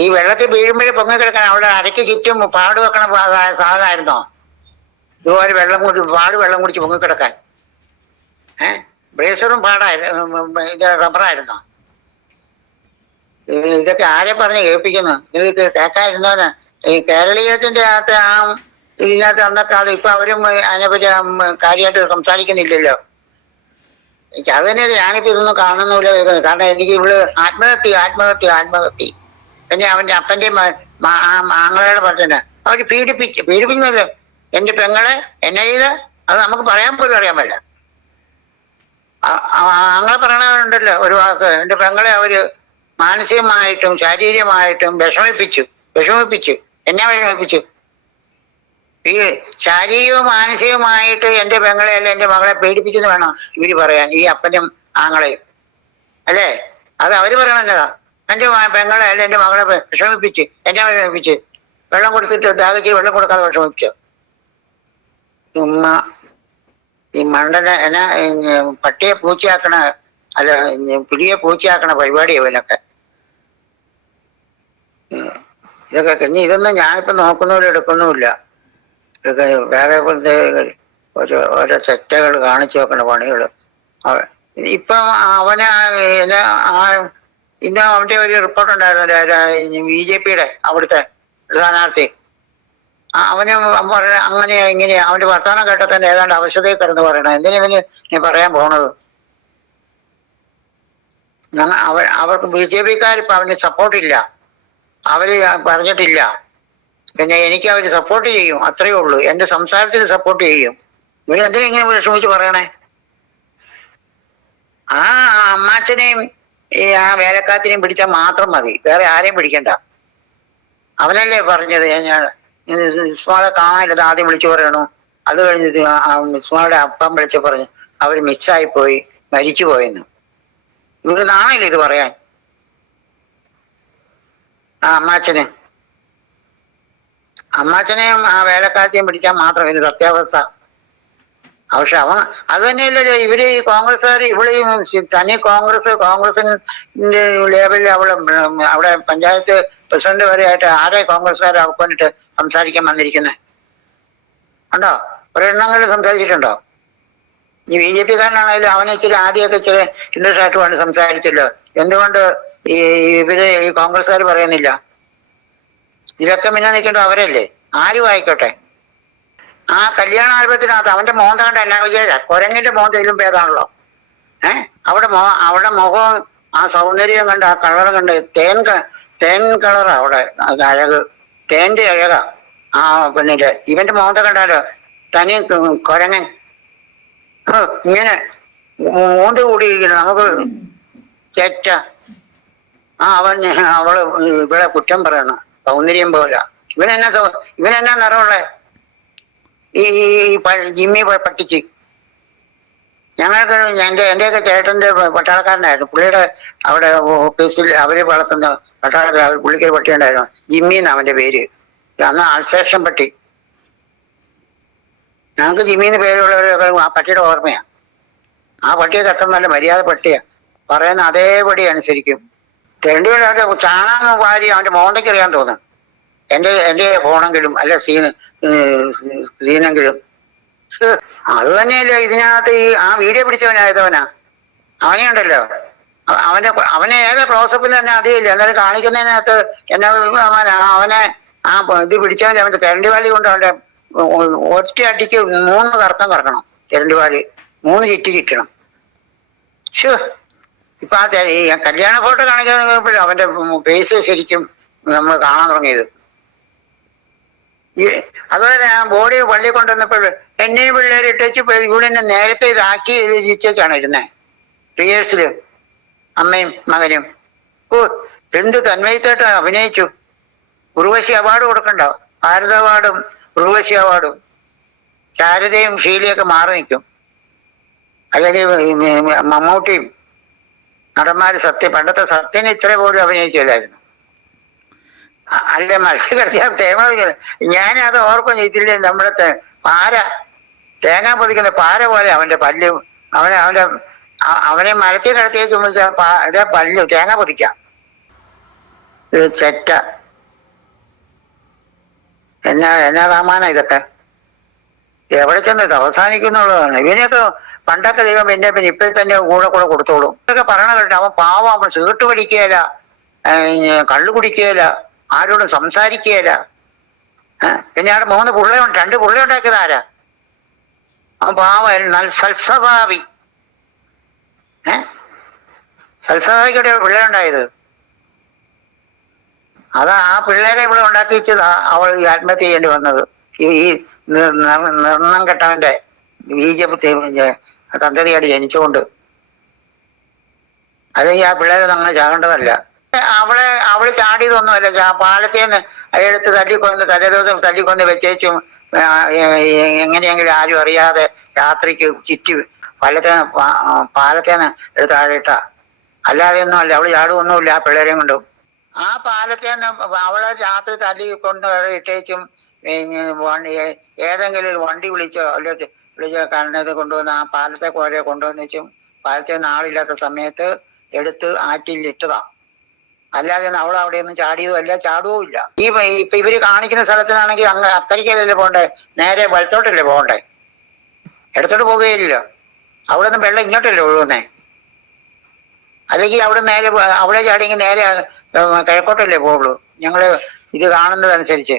ഈ വെള്ളത്തിൽ വീഴുമ്പോഴേ പൊങ്ങിക്കിടക്കാൻ അവിടെ അരയ്ക്ക് ചുറ്റും പാട് വെക്കണ സാധനമായിരുന്നോ? ഇതുപോലെ വെള്ളം കുടിച്ച് പൊങ്ങിക്കിടക്കാൻ. ബ്രേസറും ഇത് റബ്ബറായിരുന്നോ? ഇതൊക്കെ ആരെ പറഞ്ഞ് കേൾപ്പിക്കുന്നു? ഇത് കേൾക്കാതിരുന്നവന് ഈ കേരളീയത്തിന്റെ അകത്ത് ഇതിനകത്ത് അന്നൊക്കെ അത് ഇപ്പൊ അവരും അതിനെപ്പറ്റി കാര്യമായിട്ട് സംസാരിക്കുന്നില്ലല്ലോ. എനിക്ക് അത് തന്നെയല്ലേ ഞാനിപ്പോ ഇതൊന്നും കാണുന്നില്ല കേൾക്കുന്നത്. കാരണം എനിക്ക് ഇവിടെ ആത്മഹത്യ പിന്നെ അവന്റെ അപ്പന്റെയും ആങ്ങളയുടെ പറഞ്ഞ അവര് പീഡിപ്പിക്കുന്നല്ലോ എന്റെ പെങ്ങളെ. എന്നെ ചെയ്ത് അത് നമുക്ക് പറയാൻ പോലും അറിയാൻ പറ്റില്ല. അങ്ങനെ പറയണവരുണ്ടല്ലോ ഒരു വാക്ക്, എന്റെ പെങ്ങളെ അവര് മാനസികമായിട്ടും ശാരീരികമായിട്ടും വിഷമിപ്പിച്ചു. എന്നെ വിഷമിപ്പിച്ചു. ശാരീരികവും മാനസികവുമായിട്ട് എന്റെ പെങ്ങളെ അല്ല എന്റെ മകളെ പീഡിപ്പിച്ചെന്ന് വേണം ഇവര് പറയാൻ, ഈ അപ്പനും ആങ്ങളെയും അല്ലേ? അത് അവര് പറയണല്ലതാ. എന്റെ പെങ്ങളെ അല്ല എന്റെ മകളെ വിഷമിപ്പിച്ച്, എന്നെ വിഷമിപ്പിച്ച്, വെള്ളം കൊടുത്തിട്ട് ദാഹിച്ച് വെള്ളം കൊടുക്കാതെ വിഷമിപ്പിച്ചു. ചുമ്മാ ഈ മണ്ടനെ എന്നാ പട്ടിയെ പൂച്ചയാക്കണ അല്ല പുലിയെ പൂച്ചയാക്കണ പരിപാടിയാ ഇവനൊക്കെ. ഇതൊക്കെ ഇതൊന്നും ഞാനിപ്പോ നോക്കുന്നവരും എടുക്കുന്നുമില്ല. ഇതൊക്കെ വേറെ ഓരോ തെറ്റകൾ കാണിച്ചു നോക്കണ പണികള്. ഇപ്പം അവന് ഇന്ന് അവന്റെ ഒരു റിപ്പോർട്ട് ഉണ്ടായിരുന്നു, BJP-യുടെ അവിടുത്തെ സ്ഥാനാർത്ഥി. അവന് പറഞ്ഞ അങ്ങനെയാ ഇങ്ങനെയാ, അവന്റെ വർത്തമാനം കേട്ടാൽ തന്നെ ഏതാണ്ട് അവശതയിൽ കിടന്ന് പറയണം. എന്തിനവന് നീ പറയാൻ പോണത്? അവർക്ക് BJP-ക്കാർ ഇപ്പൊ അവന് സപ്പോർട്ടില്ല, അവര് പറഞ്ഞിട്ടില്ല. പിന്നെ എനിക്ക് അവര് സപ്പോർട്ട് ചെയ്യും, അത്രയേ ഉള്ളൂ. എന്റെ സംസാരത്തിന് സപ്പോർട്ട് ചെയ്യും. ഇവര് എന്തിനാ ഇങ്ങനെ വിഷമിച്ച് പറയണേ? ആ അമ്മാച്ചനെയും ആ വേലക്കാത്തിനെയും പിടിച്ചാൽ മാത്രം മതി, വേറെ ആരെയും പിടിക്കണ്ട. അവനല്ലേ പറഞ്ഞത് ഞാൻ ഇസ്മാളെ കാണാനില്ലത് ആദ്യം വിളിച്ചു പറയണു. അത് കഴിഞ്ഞിട്ട് ഇസ്മാളുടെ അപ്പം വിളിച്ചു പറഞ്ഞു അവര് മിസ്സായി പോയി, മരിച്ചു പോയെന്ന്. ഇവിടെ നാണില്ല ഇത് പറയാൻ. ആ അമ്മാച്ചനെയും ആ വേലക്കാരത്തെയും പിടിക്കാൻ മാത്രം ഇത് സത്യാവസ്ഥ. പക്ഷെ അത് തന്നെയല്ലല്ലോ ഇവര് ഈ കോൺഗ്രസ്സുകാർ, തനി കോൺഗ്രസിന്റെ ലേബലിൽ അവിടെ പഞ്ചായത്ത് പ്രസിഡന്റ് വരെ ആയിട്ട് ആരെ കോൺഗ്രസ്സുകാരെ അവക്കൊണ്ടിട്ട് സംസാരിക്കാൻ വന്നിരിക്കുന്നത് ഉണ്ടോ? ഒരെണ്ണമെങ്കിലും സംസാരിച്ചിട്ടുണ്ടോ? ഈ BJP-കാരനാണെങ്കിലും അവനെ ഇച്ചിരി ആദ്യമൊക്കെ ഇച്ചിരി ഇൻട്രസ്റ്റ് ആയിട്ട് വേണ്ടി സംസാരിച്ചല്ലോ. എന്തുകൊണ്ട് ഈ കോൺഗ്രസ്സുകാർ പറയുന്നില്ല? ഇതൊക്കെ പിന്നെ നിൽക്കേണ്ടത് അവരല്ലേ, ആരും ആയിക്കോട്ടെ. ആ കല്യാണ ആൽബത്തിനകത്ത് അവന്റെ മോന്ത കണ്ട എന്നാ വിചാരിച്ച കുരങ്ങിന്റെ മോന്ത ഇതിലും ഭേദമാണല്ലോ. അവിടെ മുഖവും ആ സൗന്ദര്യം കണ്ട് ആ കളറും കണ്ട് തേൻ കളറാ അവിടെ അഴക്, തേന്റെ അഴകാ ആ പെണ്ണിന്റെ. ഇവന്റെ മോന്ത കണ്ടാലോ തനി കുരങ്ങൻ. ഇങ്ങനെ മോന്ത കൂടിയിരിക്കുന്നു നമുക്ക് ചേറ്റ. അവള് ഇവിടെ കുറ്റം പറയണം, സൗന്ദര്യം പോല. ഇവനെന്നാ നിറമുള്ളേ ഈ ജിമ്മി പട്ടിച്ച്. ഞങ്ങൾക്ക് എന്റെയൊക്കെ ചേട്ടന്റെ പട്ടാളക്കാരനായിരുന്നു. പുള്ളിയുടെ അവിടെ ഓഫീസിൽ അവര് വളർത്തുന്ന പട്ടാളത്തിൽ പുള്ളിക്കൊരു പട്ടി ഉണ്ടായിരുന്നു, ജിമ്മിന്ന് അവന്റെ പേര്. അന്ന് ആൾസേഷൻ പട്ടി. ഞങ്ങൾക്ക് ജിമ്മിന്ന് പേരുള്ളവരൊക്കെ ആ പട്ടിയുടെ ഓർമ്മയാ. ആ പട്ടിയെ അത്ര നല്ല മര്യാദ പട്ടിയാ, പറയുന്ന അതേപടി അനുസരിക്കും. തെരണ്ടിയുടെ അവന്റെ ചാണാൻ വാരി അവന്റെ മോന്തയ്ക്ക് അറിയാൻ തോന്നും. എന്റെ ഫോണെങ്കിലും അല്ല സ്ക്രീനെങ്കിലും. അത് തന്നെയല്ലേ ഇതിനകത്ത് ആ വീഡിയോ പിടിച്ചവനായതവനാ. അവനെ ഉണ്ടല്ലോ, അവനെ ഏതാ ക്ലോസപ്പിൽ തന്നെ അതില്ല. എന്നാലും കാണിക്കുന്നതിനകത്ത് അവനെ ആ ഇത് പിടിച്ചവന്റെ അവന്റെ തെരണ്ടിവാലി കൊണ്ട് അവന്റെ ഒറ്റ അടിക്ക് 3 കറക്കം കറക്കണം. തെരണ്ടിവാലി 3 ചുറ്റണം. ഇപ്പൊ ഈ കല്യാണ ഫോട്ടോ കാണിക്കാൻ അവന്റെ ഫേസ് ശരിക്കും നമ്മൾ കാണാൻ തുടങ്ങിയത്. അതുപോലെ ആ ബോഡി പള്ളി കൊണ്ടുവന്നപ്പോൾ എന്നെയും പിള്ളേർ ഇട്ടേച്ച് ഇവിടെ നേരത്തെ ഇതാക്കി ഇരിച്ചാണ് ഇരുന്നേ റിഹേഴ്സല്, അമ്മയും മകനും. എന്ത് തന്മയത്തായിട്ട് അഭിനയിച്ചു. ഉർവശി അവാർഡ് കൊടുക്കണ്ടോ? ഭാരത അവാർഡും ഉർവശി അവാർഡും. ശാരദയും ഷീലയൊക്കെ മാറി നിൽക്കും. അല്ലെങ്കിൽ മമ്മൂട്ടിയും നടന്മാര് പണ്ടത്തെ സത്യന് ഇത്ര പോലും അഭിനയിക്കില്ലായിരുന്നു. അല്ല മത്സ്യകടത്തിയാൽ തേങ്ങ ഞാനത് ഓർക്കും ചെയ്തില്ലേ, നമ്മുടെ പാര തേങ്ങ പൊതിക്കുന്ന പാര പോലെ അവന്റെ പല്ല്. അവനെ മരത്തിൽ കിടത്തിയെ ചുമച്ച പല്ല് തേങ്ങ പൊതിക്കാം. ഇത് ചെറ്റ എന്നാ സാമാനം ഇതൊക്കെ എവിടെ ചെന്ന് ഇത് അവസാനിക്കുന്നുള്ളതാണ്. ഇവനെയൊക്കെ പണ്ടൊക്കെ ദൈവം പിന്നെ ഇപ്പൊ തന്നെ കൂടെ കൊടുത്തോളും. ഇതൊക്കെ പറയണ കേട്ടോ, അവൻ പാവം, അവൻ സിഗരറ്റ് വലിക്കുകയില്ല, കള്ളു കുടിക്കുകയില്ല, ആരോടും സംസാരിക്കുകയില്ല. പിന്നെ അവിടെ 3 പുള്ളയുണ്ട്, 2 പുള്ളയുണ്ടാക്കിയത് ആരാ? അവൻ പാവം, സൽസ്വഭാവി. സൽസ്വഭാവിക്കട്ടെ പിള്ളയുണ്ടായത്. അതാ ആ പിള്ളേരെ ഇവിടെ ഉണ്ടാക്കി വെച്ചത് അവൾ ഈ ആത്മഹത്യ ചെയ്യേണ്ടി വന്നത്. ഈ നിർണം കെട്ടവന്റെ ബീജപുത്തി സന്തതിയായിട്ട് ജനിച്ചുകൊണ്ട്. അല്ലെങ്കിൽ ആ പിള്ളേരെ നമ്മൾ ചാകേണ്ടതല്ല. അവള് ചാടിയതൊന്നുമല്ല, പാലത്തേന്ന് എടുത്ത് തലേദിവസം തല്ലിക്കൊന്ന് വെച്ചേച്ചും എങ്ങനെയെങ്കിലും ആരും അറിയാതെ രാത്രിക്ക് ചുറ്റി പാലത്തേന്ന് എടുത്ത് താഴെയിട്ട. അല്ലാതെ ഒന്നും അല്ല, അവള് ചാടുമൊന്നുമില്ല ആ പിള്ളേരെയും കൊണ്ടും. ആ പാലത്തേന്ന് അവളെ രാത്രി തല്ലിക്കൊണ്ട് ഇട്ടേച്ചും ഏതെങ്കിലും ഒരു വണ്ടി വിളിച്ചോ കാരണത് കൊണ്ടുവന്ന് ആ പാലത്തെ കോരെ കൊണ്ടുവന്നിച്ചും പാലത്തെ ആളില്ലാത്ത സമയത്ത് എടുത്ത് ആറ്റിൽ ഇട്ടതാ. അല്ലാതെ അവൾ അവിടെ ഒന്നും ചാടിയതുമല്ല, ചാടുവുമില്ല. ഇപ്പൊ ഇവര് കാണിക്കുന്ന സ്ഥലത്തിനാണെങ്കിൽ അങ്ങ് അക്കരിക്കലല്ലേ പോകണ്ടേ, നേരെ വലത്തോട്ടല്ലേ പോകണ്ടേ, ഇടത്തോട്ട് പോകുകയില്ല. അവിടെ നിന്ന് വെള്ളം ഇങ്ങോട്ടല്ലേ ഒഴുകുന്നേ. അല്ലെങ്കിൽ അവിടെ നേരെ അവിടെ ചാടിയെങ്കിൽ നേരെ കിഴക്കോട്ടല്ലേ പോകുള്ളൂ. ഞങ്ങള് ഇത് കാണുന്നതനുസരിച്ച്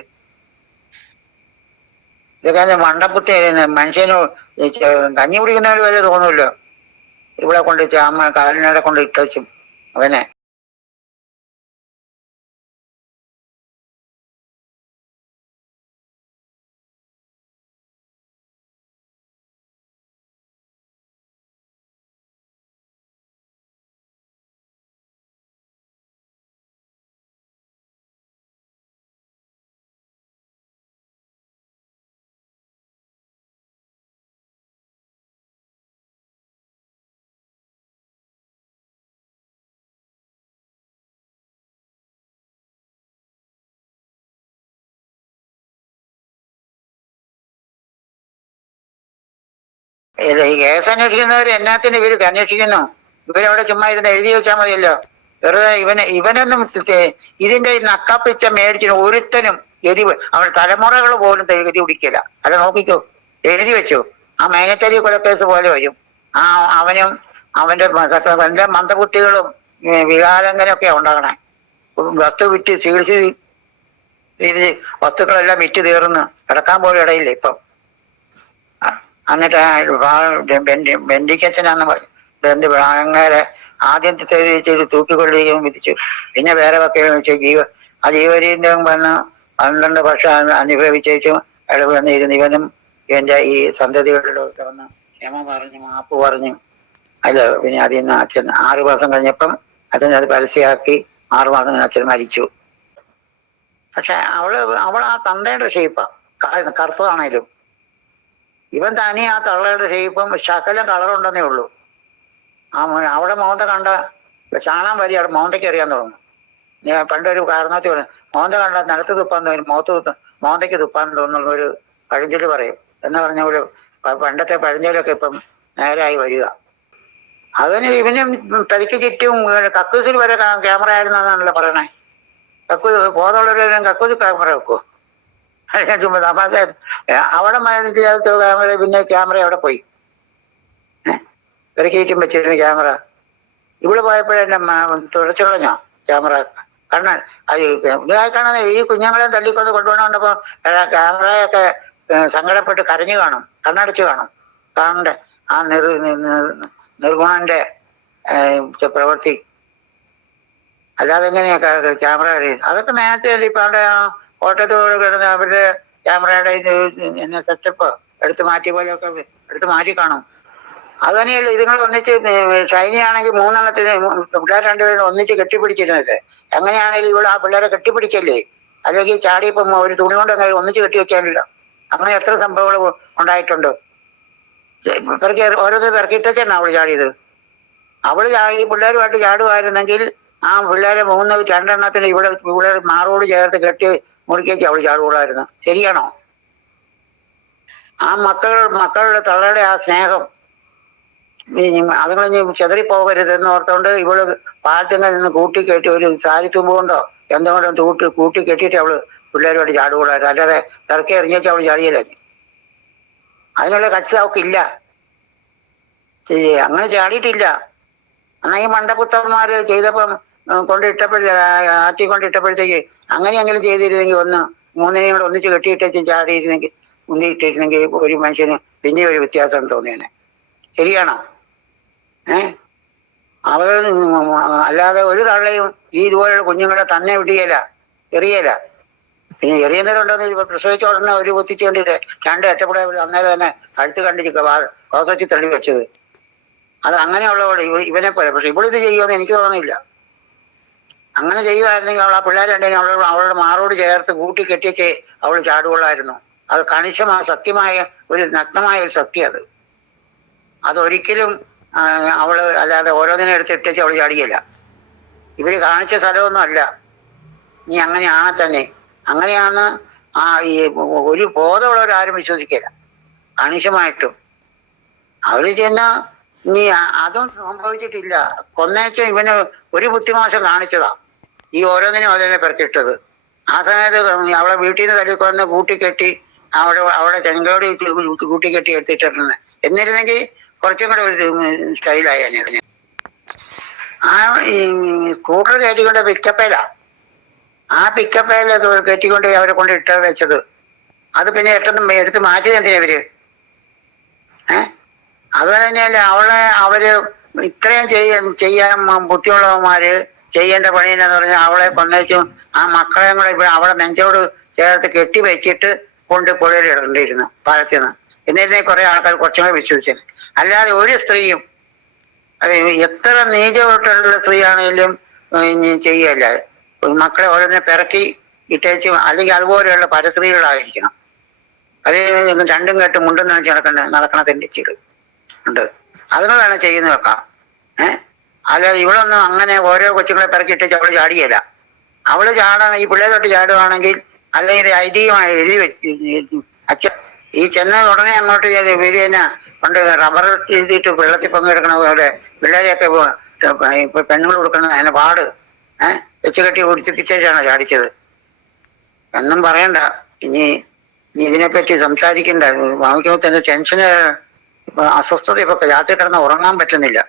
ഇതൊക്കെ മണ്ടപ്പുത്തി മനുഷ്യന് കഞ്ഞി കുടിക്കുന്നവര് വരെ തോന്നൂല്ലോ ഇവിടെ കൊണ്ട് അമ്മ കാലിനടെ കൊണ്ട് ഇട്ടും അവനെ. ഈ കേസ് അന്വേഷിക്കുന്നവർ എന്നാത്തിന് ഇവര് അന്വേഷിക്കുന്നു? ഇവരവിടെ ചുമ്മാ ഇരുന്ന് എഴുതി വെച്ചാൽ മതിയല്ലോ. വെറുതെ ഇവനൊന്നും ഇതിന്റെ നക്കാപ്പിച്ച മേടിച്ചിട്ട് ഒരുത്തനും അവരുടെ തലമുറകൾ പോലും ഗതി പിടിക്കില്ല. അല്ല നോക്കിക്കോ, എഴുതി വെച്ചു. ആ മേനച്ചേരി കൊലക്കേസ് പോലെ വരും. അവനും അവന്റെ മന്ദബുദ്ധികളും വികാരങ്ങനൊക്കെ ഉണ്ടാകണേ. വസ്തു വിറ്റ് ചികിത്സ വസ്തുക്കളെല്ലാം വിറ്റ് തീർന്ന് കിടക്കാൻ പോലും ഇടയില്ല ഇപ്പം. എന്നിട്ട് ബെൻഡിക്കച്ചനാന്ന് പറയും അങ്ങനെ ആദ്യത്തെ ചെയ്ത് തൂക്കിക്കൊള്ളുകയും വിധിച്ചു. പിന്നെ വേറെ വെക്കുകയും ആ ജീവരീന്ദം വന്ന് 12 വർഷം അനുഭവിച്ചും ഇടവ് വന്നിരുന്നു. ഇവനും ഇവന്റെ ഈ സന്തതികളിലൊക്കെ വന്ന് ക്ഷമ പറഞ്ഞ് മാപ്പ് പറഞ്ഞു. അല്ല പിന്നെ അതിൽ നിന്ന് അച്ഛൻ 6 മാസം കഴിഞ്ഞപ്പം അത് പരസ്യമാക്കി 6 മാസം കഴിഞ്ഞ് അച്ഛൻ മരിച്ചു. പക്ഷെ അവൾ ആ തന്തയുടെ ഷേപ്പാ, കറുത്തതാണേലും. ഇവൻ തനി ആ തള്ളയുടെ ഷേപ്പും ശകലം കളറുണ്ടെന്നേ ഉള്ളൂ. അവിടെ മോന്ത കണ്ട ചാണാൻ വരി അവിടെ മോന്തയ്ക്ക് അറിയാൻ തുടങ്ങും. ഞാൻ പണ്ടൊരു കാരണത്തിൽ പറഞ്ഞു, മോന്ത കണ്ട നിലത്ത് തുപ്പാൻ തോന്നും, മോന്തയ്ക്ക് തുപ്പാൻ തോന്നുന്ന ഒരു പഴഞ്ചൊല്ലി പറയും. എന്ന് പറഞ്ഞ ഒരു പണ്ടത്തെ പഴഞ്ചൊല്ലൊക്കെ ഇപ്പം നേരായി വരിക. അതിന് ഇവനും തനിക്ക് ചുറ്റും കക്കൂസിൽ വരെ ക്യാമറ ആയിരുന്നാണല്ലോ പറയണേ. ബോധമുള്ളവരെല്ലാം കക്കൂസിൽ ക്യാമറ വെക്കുവോ? ചുമ്മാ തമാശ. അവിടെ ക്യാമറ, പിന്നെ ക്യാമറ അവിടെ പോയി പെരക്കീറ്റും വെച്ചിരുന്ന ക്യാമറ. ഇവിടെ പോയപ്പോഴെന്നെ തുടച്ചു കളഞ്ഞോ ക്യാമറ? കണ്ണൻ അത് ഇതായി കാണുന്ന ഈ കുഞ്ഞുങ്ങളെ തല്ലിക്കൊന്ന് കൊണ്ടുപോകണോണ്ടപ്പോ ക്യാമറയൊക്കെ സങ്കടപ്പെട്ട് കരഞ്ഞു കാണും, കണ്ണടച്ചു കാണും. കാണണ്ടേ ആ നിർഗുണന്റെ പ്രവൃത്തി. അല്ലാതെ എങ്ങനെയാ ക്യാമറ കഴിയും? അതൊക്കെ നേരത്തെ അല്ലേ. ഇപ്പൊ അവിടെ കോട്ടയത്ത് കിടന്ന് അവരുടെ ക്യാമറയുടെ എന്നെ സെറ്റപ്പ് എടുത്ത് മാറ്റിയ പോലെയൊക്കെ എടുത്ത് മാറ്റി കാണും. അത് തന്നെയല്ലോ ഇതുങ്ങൾ ഒന്നിച്ച്. ഷൈനി ആണെങ്കിൽ 3 എണ്ണത്തിന് പിള്ളേർ 2 പേരും ഒന്നിച്ച് കെട്ടിപ്പിടിച്ചിരുന്നത്. എങ്ങനെയാണെങ്കിലും ഇവിടെ ആ പിള്ളേരെ കെട്ടിപ്പിടിച്ചല്ലേ, അല്ലെങ്കിൽ ചാടിയപ്പം ഒരു തുണി കൊണ്ട് അങ്ങനെ ഒന്നിച്ച് കെട്ടി വെക്കാനില്ല. അങ്ങനെ എത്ര സംഭവങ്ങൾ ഉണ്ടായിട്ടുണ്ട്. ഓരോരുത്തർ പെറക്കിട്ടേച്ചാണ് അവള് ചാടിയത്. അവള് ഈ പിള്ളേരുമായിട്ട് ചാടുമായിരുന്നെങ്കിൽ ആ പിള്ളേരെ 2 എണ്ണത്തിന് ഇവിടെ മാറോട് ചേർത്ത് കെട്ടി മുറിക്കേക്ക് അവള് ചാടുകൂടായിരുന്നു. ശരിയാണോ? ആ മക്കളുടെ തള്ളയുടെ ആ സ്നേഹം അതുങ്ങളിഞ്ഞ് ചെതറിപ്പോകരുതെന്ന് ഓർത്തോണ്ട് ഇവള് പാട്ടിൽ നിന്ന് കൂട്ടിക്കേട്ടി ഒരു സാരി തുമ്പ് കൊണ്ടോ എന്തുകൊണ്ടും കൂട്ടി കെട്ടിയിട്ട് അവള് പിള്ളേരുമായിട്ട് ചാടുകൂടായിരുന്നു. അല്ലാതെ ഇറക്കി എറിഞ്ഞിട്ട് അവള് ചാടിയല്ല. അതിനുള്ള കക്ഷി അവക്കില്ല. അങ്ങനെ ചാടിയിട്ടില്ല. എന്നാൽ ഈ മണ്ടപുത്രന്മാര് ചെയ്തപ്പം ആറ്റിക്കൊണ്ടിട്ടപ്പോഴത്തേക്ക് അങ്ങനെയെങ്കിലും ചെയ്തിരുന്നെങ്കിൽ മൂന്നിനെയും കൂടെ ഒന്നിച്ച് കെട്ടിയിട്ടേച്ച് ചാടിയിരുന്നെങ്കിൽ മുന്തിയിട്ടിരുന്നെങ്കിൽ ഒരു മനുഷ്യന് പിന്നെ ഒരു വ്യത്യാസം തോന്നിയേനെ. ശരിയാണോ? അവർ അല്ലാതെ ഒരു തള്ളയും ഈ ഇതുപോലെയുള്ള കുഞ്ഞുങ്ങളെ തന്നെ വിടുകയില്ല, എറിയല. പിന്നെ എറിയുന്നവരുണ്ടെന്ന് പ്രസവിച്ച ഉടനെ ഒരു കുത്തിച്ച് കണ്ടിട്ട് 2 ഒറ്റപ്പെടെ അന്നേരം തന്നെ കഴുത്ത് കണ്ടിച്ച് കോസറ്റി തള്ളി വെച്ചത്. അത് അങ്ങനെയുള്ളവള് ഇവനെ പോലെ. പക്ഷെ ഇവളിത് ചെയ്യുമെന്ന് എനിക്ക് തോന്നുന്നില്ല. അങ്ങനെ ചെയ്യുമായിരുന്നെങ്കിൽ അവൾ ആ പിള്ളേർ രണ്ടിനും അവളുടെ മാറോട് ചേർത്ത് കൂട്ടി കെട്ടിച്ച് അവൾ ചാടുകൊള്ളായിരുന്നു. അത് കണിശമായ സത്യമായ ഒരു നഗ്നമായ ഒരു സത്യം. അതൊരിക്കലും അവള് അല്ലാതെ ഓരോന്നിനും എടുത്തിട്ടേച്ച് അവള് ചാടിയല്ല. ഇവര് കാണിച്ച സ്ഥലമൊന്നും അല്ല. നീ അങ്ങനെയാണെ തന്നെ അങ്ങനെയാന്ന് ഈ ഒരു ബോധമുള്ളവരാരും വിശ്വസിക്കില്ല കണിശമായിട്ടും. അവര് ചെന്ന നീ അതും സംഭവിച്ചിട്ടില്ല. കൊന്നേച്ച ഇവന് ഒരു ബുദ്ധിമോശം കാണിച്ചതാ ഈ ഓരോന്നിനും അതിനെ പെരക്കിട്ടത്. ആ സമയത്ത് അവളെ വീട്ടിൽ നിന്ന് തല്ലിക്കൊന്ന് കൂട്ടിക്കെട്ടി അവിടെ ചെങ്കോടി കൂട്ടിക്കെട്ടി എടുത്തിട്ടിരുന്നത്. എന്നിരുന്നെങ്കിൽ കുറച്ചും കൂടെ ഒരു സ്റ്റൈലായി അതിനെ. ആ ഈ സ്കൂട്ടർ കയറ്റിക്കൊണ്ട് പിക്കപ്പേല, ആ പിക്കപ്പേല കയറ്റിക്കൊണ്ട് അവരെ കൊണ്ട് ഇട്ട് വെച്ചത്. അത് പിന്നെ എടുത്ത് മാറ്റിയത് എന്തിനാ ഇവര്? അത് തന്നെയല്ലേ അവര് ഇത്രയും ചെയ്യാൻ ബുദ്ധിയുള്ളവന്മാര് ചെയ്യേണ്ട പണി എന്നാന്ന് പറഞ്ഞാൽ അവളെ കൊന്നേച്ചും ആ മക്കളെ കൂടെ ഇവിടെ അവളെ നെഞ്ചോട് ചേർത്ത് കെട്ടി വെച്ചിട്ട് കൊണ്ട് പുഴയിൽ ഇടേണ്ടിയിരുന്നു പാലത്തിൽ നിന്ന്. എന്നിരുന്നേ കുറെ ആൾക്കാർ കുറച്ചും കൂടെ വിശ്വസിച്ചത്. അല്ലാതെ ഒരു സ്ത്രീയും എത്ര നീചമായിട്ടുള്ള സ്ത്രീയാണെങ്കിലും ചെയ്യല്ല. മക്കളെ ഓരോന്നിനെ പിറക്കി ഇട്ടേച്ച്, അല്ലെങ്കിൽ അതുപോലെയുള്ള പരസ്ത്രീകളായിരിക്കണം. അത് രണ്ടും കേട്ട് മുണ്ടും നനച്ച് നടക്കണ തെണ്ടിച്ചിട് ഉണ്ട്. അതുങ്ങളാണ് ചെയ്യുന്ന വെക്കാം. അല്ലാതെ ഇവളൊന്നും അങ്ങനെ ഓരോ കൊച്ചുങ്ങളെ പിറക്കിയിട്ടേച്ച് അവള് ചാടിയല്ല. അവള് ഈ പിള്ളേരോട്ട് ചാടുവാണെങ്കിൽ അല്ലെങ്കിൽ ഐതിഹ്യമായി എഴുതി വെച്ച് ഈ ചെന്ന ഉടനെ അങ്ങോട്ട് വീടിനെ കൊണ്ട് റബ്ബർ എഴുതിയിട്ട് വെള്ളത്തിൽ പങ്കെടുക്കണ പോലെ പിള്ളേരെയൊക്കെ ഇപ്പൊ പെണ്ണുങ്ങൾ കൊടുക്കണ അതിനെ പാട് വെച്ച് കെട്ടി കുടിച്ചിപ്പിച്ചാണ് ചാടിച്ചത് എന്നും പറയണ്ട. ഇനി ഇതിനെപ്പറ്റി സംസാരിക്കണ്ട. വാങ്ങിക്കുമ്പോൾ തന്നെ ടെൻഷന്, അസ്വസ്ഥത. ഇപ്പൊ രാത്രി കിടന്ന് ഉറങ്ങാൻ പറ്റുന്നില്ല.